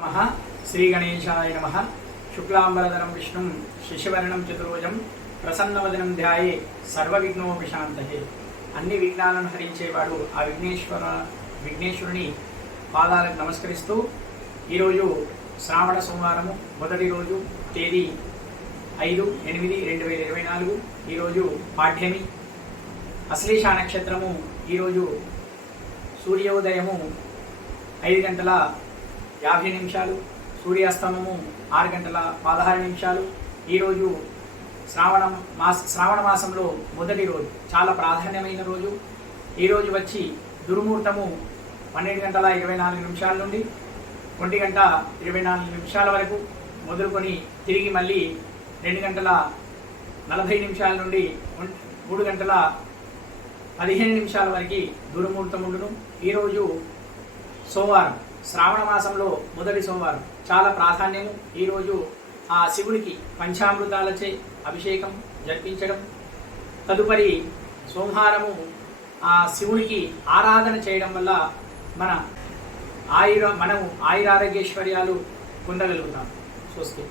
నమః శ్రీ గణేశాయ నమః. శుక్లాంబరధరం విష్ణుం శశివర్ణం చతుర్భుజం ప్రసన్నవదనం ధ్యాయే సర్వవిఘ్నోపశాంతయే. అన్ని విఘ్నాలను హరించేవాడు ఆ విఘ్నేశ్వరుని పాదాలకు నమస్కరిస్తూ ఈరోజు శ్రావణ సోమవారము మొదటి రోజు, తేదీ 5/8/2024. ఈరోజు పాఠ్యమి. అశ్లేష నక్షత్రము. ఈరోజు సూర్యోదయము 5:50, సూర్యాస్తమము 6:16. ఈరోజు శ్రావణ మాసంలో మొదటి రోజు, చాలా ప్రాధాన్యమైన రోజు. ఈరోజు వచ్చి దుర్ముహూర్తము 12:24 నుండి 1:24 వరకు మొదలుకొని తిరిగి మళ్ళీ 2:40 నుండి 3:15 వరకు దుర్ముహూర్తం ఉండును. ఈరోజు సోమవారం, శ్రావణ మాసంలో మొదటి సోమవారం, చాలా ప్రాధాన్యము. ఈరోజు ఆ శివుడికి పంచామృతాలచే అభిషేకం జరిపించడం, తదుపరి సోమవారము ఆ శివుడికి ఆరాధన చేయడం వల్ల మనము ఆయురారోగ్యైశ్వర్యాలు పొందగలుగుతాం. స్వస్తి.